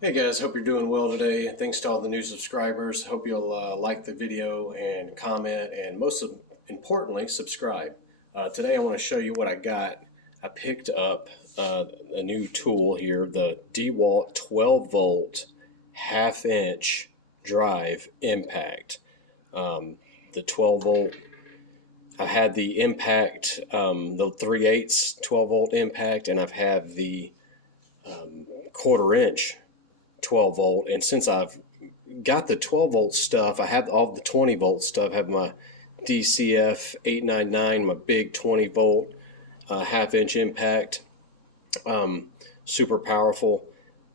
Hey guys, hope you're doing well today. Thanks to all the new subscribers. Hope you'll like the video and comment, and importantly, subscribe. Today I want to show you what I got. I picked up a new tool here, the DeWalt 12 volt half-inch drive impact. The 12 volt, I had the impact, the 3/8 12 volt impact, and I've had the 1/4 inch 12 volt. And since I've got the 12 volt stuff, I have all the 20 volt stuff. I have my DCF901, my big 20 volt half-inch impact, super powerful.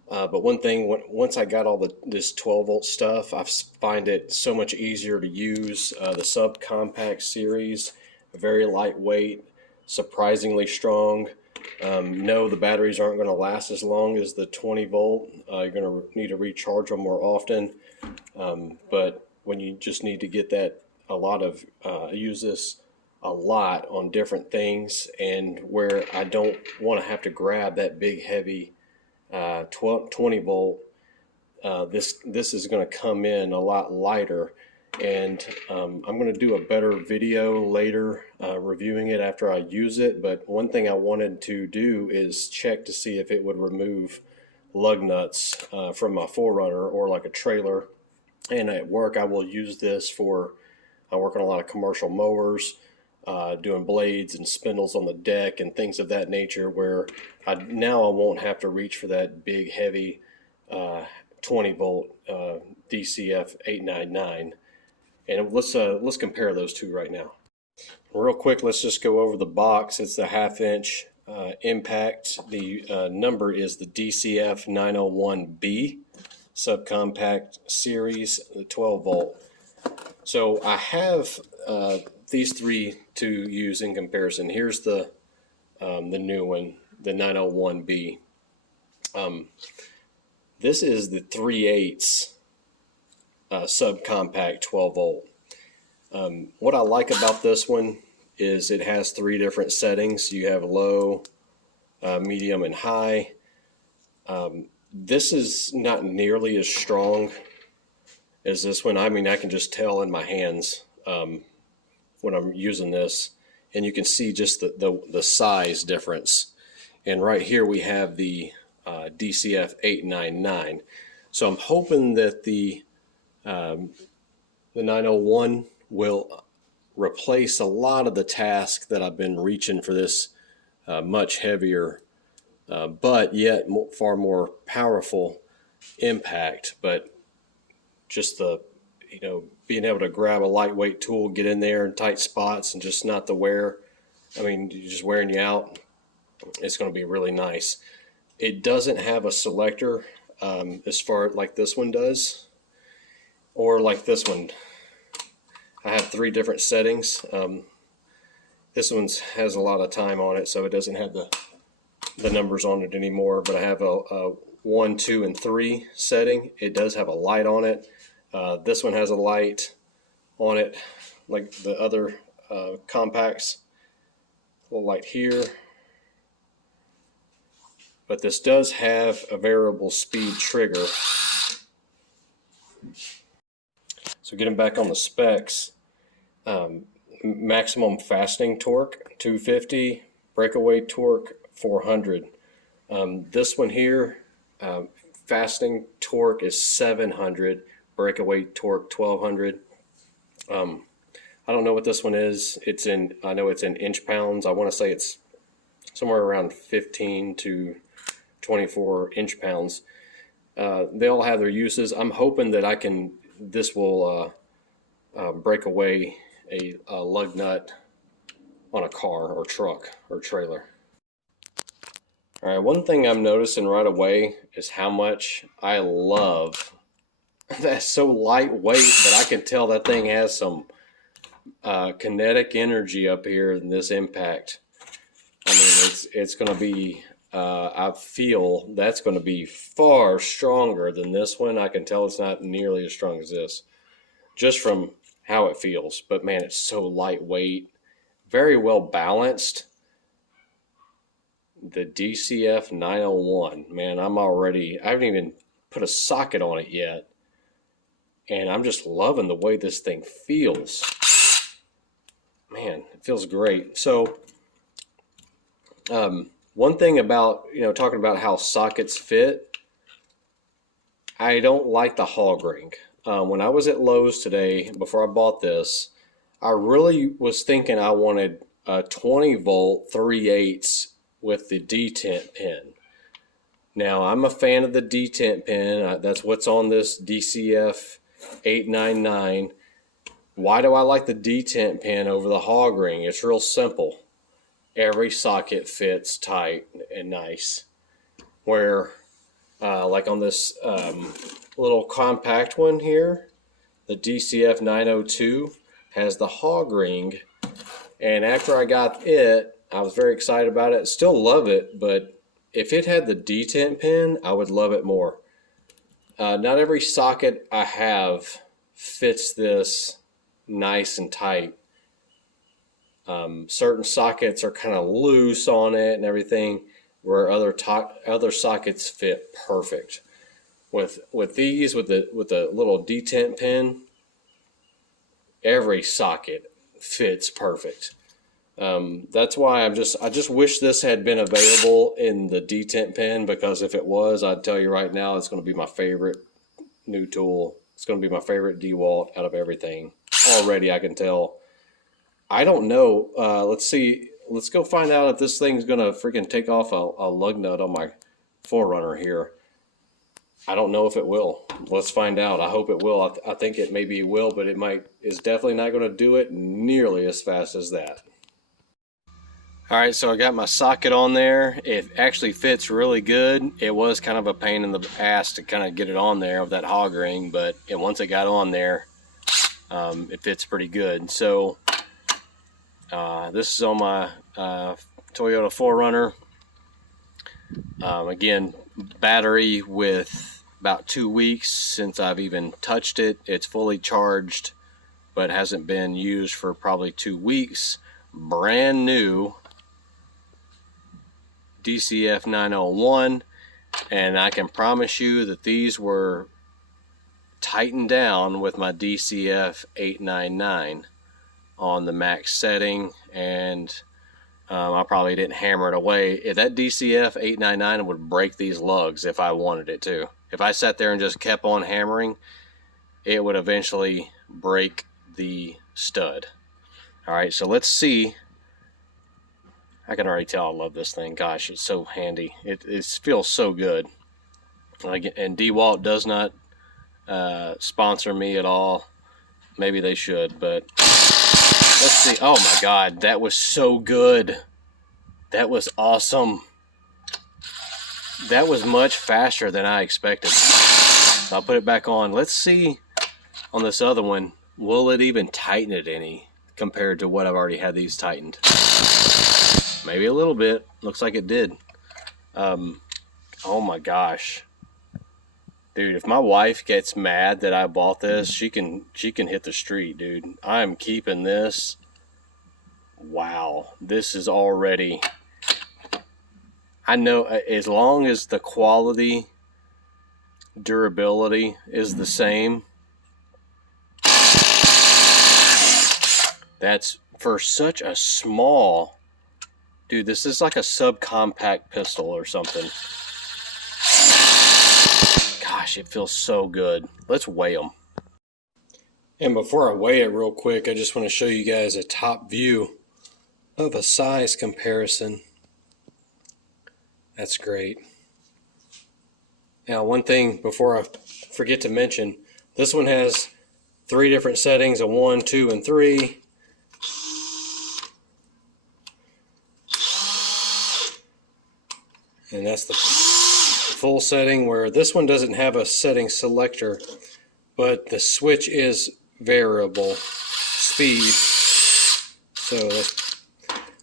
But one thing, once I got all this 12 volt stuff, I find it so much easier to use. The subcompact series, very lightweight, surprisingly strong. No, the batteries aren't going to last as long as the 20 volt. You're going to need to recharge them more often. But when you just need to get that, use this a lot on different things, and where I don't want to have to grab that big heavy 20 volt, this is going to come in a lot lighter. And I'm going to do a better video later reviewing it after I use it. But one thing I wanted to do is check to see if it would remove lug nuts from my 4Runner or like a trailer. And at work I will use this I work on a lot of commercial mowers, doing blades and spindles on the deck and things of that nature, where now I won't have to reach for that big heavy 20 volt DCF901. And let's compare those two right now. Real quick, let's just go over the box. It's the half-inch impact. The number is the DCF901B subcompact series, the 12 volt. So I have these three to use in comparison. Here's the new one, the 901B. This is the 3/8 subcompact 12 volt. What I like about this one is it has three different settings. You have low, medium, and high. This is not nearly as strong as this one. I mean, I can just tell in my hands when I'm using this, and you can see just the size difference. And right here we have the DCF899. So I'm hoping that the 901 will replace a lot of the tasks that I've been reaching for this much heavier, but yet far more powerful impact. But just being able to grab a lightweight tool, get in there in tight spots, and just not the wear. I mean, just wearing you out. It's going to be really nice. It doesn't have a selector as far like this one does, or like this one. I have three different settings. This one has a lot of time on it, so it doesn't have the numbers on it anymore. But I have a 1, 2, and 3 setting. It does have a light on it. This one has a light on it, like the other compacts. A little light here. But this does have a variable speed trigger. So getting back on the specs, maximum fastening torque 250, breakaway torque 400. This one here, fastening torque is 700, breakaway torque 1200. I don't know what this one is. I know it's in inch pounds. I want to say it's somewhere around 15 to 24 inch pounds. They all have their uses. I'm hoping that this will break away a lug nut on a car or truck or trailer. All right, one thing I'm noticing right away is how much I love that's so lightweight that I can tell that thing has some kinetic energy up here in this impact. I mean, it's going to be, I feel that's going to be far stronger than this one. I can tell it's not nearly as strong as this, just from how it feels. But man, it's so lightweight, very well balanced. The DCF901, man, I haven't even put a socket on it yet. And I'm just loving the way this thing feels. Man, it feels great. So one thing about, talking about how sockets fit, I don't like the hog ring. When I was at Lowe's today, before I bought this, I really was thinking I wanted a 20 volt 3/8 with the detent pin. Now, I'm a fan of the detent pin. That's what's on this DCF901. Why do I like the detent pin over the hog ring? It's real simple. Every socket fits tight and nice. Where, like on this little compact one here, the DCF902 has the hog ring. And after I got it, I was very excited about it. Still love it, but if it had the detent pin, I would love it more. Not every socket I have fits this nice and tight. Certain sockets are kind of loose on it and everything, where other sockets fit perfect. With these, with the little detent pin, every socket fits perfect. That's why I just wish this had been available in the detent pin, because if it was, I'd tell you right now, it's going to be my favorite new tool. It's going to be my favorite DeWalt out of everything. Already, I can tell. I don't know. Let's see. Let's go find out if this thing's going to freaking take off a lug nut on my Forerunner here. I don't know if it will. Let's find out. I hope it will. I think it maybe will, but it's definitely not going to do it nearly as fast as that. Alright, so I got my socket on there. It actually fits really good. It was kind of a pain in the ass to kind of get it on there with that hog ring, but once it got on there, it fits pretty good. So this is on my Toyota 4Runner. Again, battery with about 2 weeks since I've even touched it. It's fully charged, but hasn't been used for probably 2 weeks. Brand new DCF901, and I can promise you that these were tightened down with my DCF899 on the max setting, and I probably didn't hammer it away. If that DCF899 would break these lugs if I wanted it to. If I sat there and just kept on hammering, it would eventually break the stud. Alright, so let's see. I can already tell I love this thing. Gosh, it's so handy. It feels so good. And DeWalt does not sponsor me at all. Maybe they should, but let's see. Oh my God, that was so good. That was awesome. That was much faster than I expected. I'll put it back on. Let's see on this other one, will it even tighten it any compared to what I've already had these tightened? Maybe a little bit. Looks like it did. Oh my gosh. Dude, if my wife gets mad that I bought this, she can hit the street, dude. I'm keeping this. Wow. This is already... I know as long as the quality, durability is the same, that's for such a small... Dude, this is like a subcompact pistol or something. Gosh, it feels so good. Let's weigh them. And before I weigh it real quick, I just want to show you guys a top view of a size comparison. That's great. Now, one thing before I forget to mention, this one has 3 different settings, a 1, 2, and 3. And that's the full setting, where this one doesn't have a setting selector, but the switch is variable speed. So that's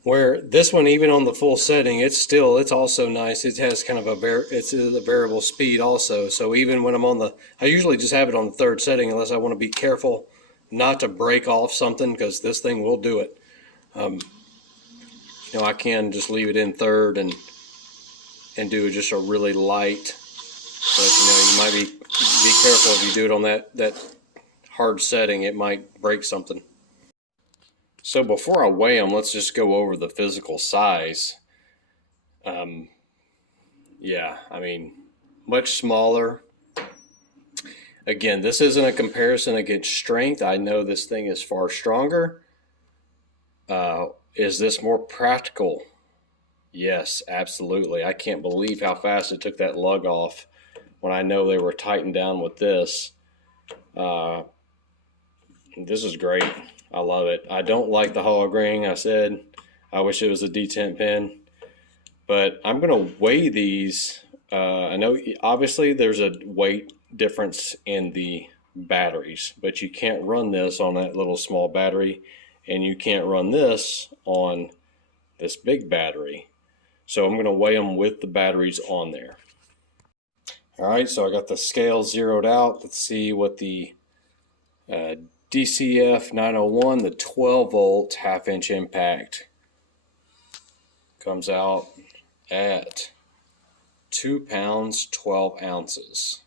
where this one, even on the full setting, it's also nice. It has kind of a variable speed also. So even when I'm on I usually just have it on the 3rd setting unless I want to be careful not to break off something, because this thing will do it. I can just leave it in 3rd and do just a really light But you might be careful if you do it on that hard setting. It might break something. So before I weigh them, let's just go over the physical size. Yeah, I mean, much smaller. Again, this isn't a comparison against strength. I know this thing is far stronger. Is this more practical? Yes, absolutely. I can't believe how fast it took that lug off when I know they were tightened down with this. This is great. I love it. I don't like the hog ring. I said I wish it was a detent pin, but I'm going to weigh these. I know obviously there's a weight difference in the batteries, but you can't run this on that little small battery, and you can't run this on this big battery. So I'm going to weigh them with the batteries on there. All right, so I got the scale zeroed out. Let's see what the DCF901, the 12-volt half-inch impact, comes out at 2 pounds 12 ounces.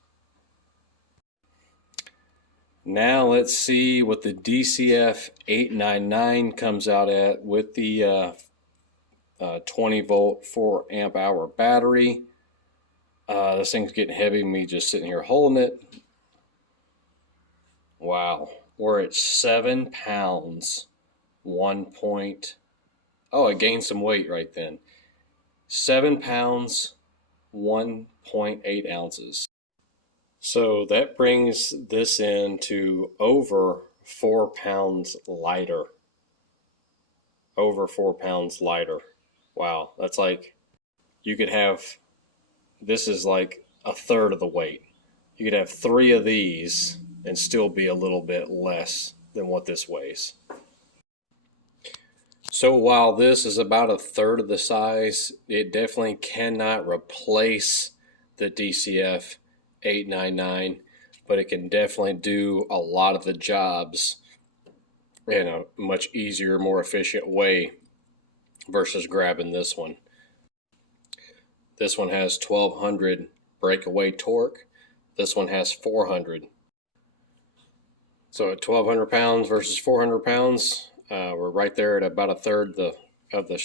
Now let's see what the DCF901 comes out at with the 20-volt 4 amp hour battery. This thing's getting heavy, me just sitting here holding it. Wow, we're at 7 pounds 1 point. Oh, I gained some weight right then. 7 pounds 1.8 ounces. So that brings this in to over 4 pounds lighter. Over 4 pounds lighter. Wow, that's like, you could have, this is like a third of the weight. You could have 3 of these and still be a little bit less than what this weighs. So while this is about a third of the size, it definitely cannot replace the DCF901, but it can definitely do a lot of the jobs in a much easier, more efficient way versus grabbing this one. This one has 1200 breakaway torque. This one has 400. So at 1200 pounds versus 400 pounds, we're right there at about a third of the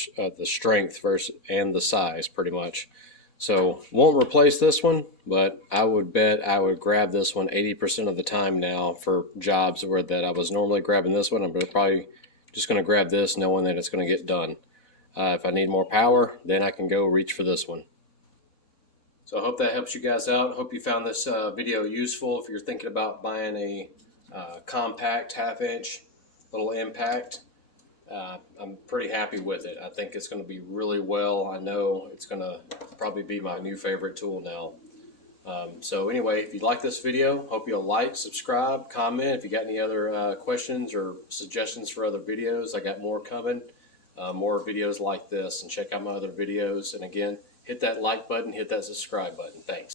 strength versus and the size, pretty much. So won't replace this one, but I would bet I would grab this one 80% of the time now for jobs where that I was normally grabbing this one. I'm probably just going to grab this knowing that it's going to get done. If I need more power, then I can go reach for this one. So I hope that helps you guys out. Hope you found this video useful if you're thinking about buying a compact half-inch little impact. I'm pretty happy with it. I think it's going to be really well. I know it's going to probably be my new favorite tool now. So anyway, if you like this video, hope you'll like, subscribe, comment. If you got any other questions or suggestions for other videos, I got more coming. More videos like this, and check out my other videos. And again, hit that like button, hit that subscribe button. Thanks.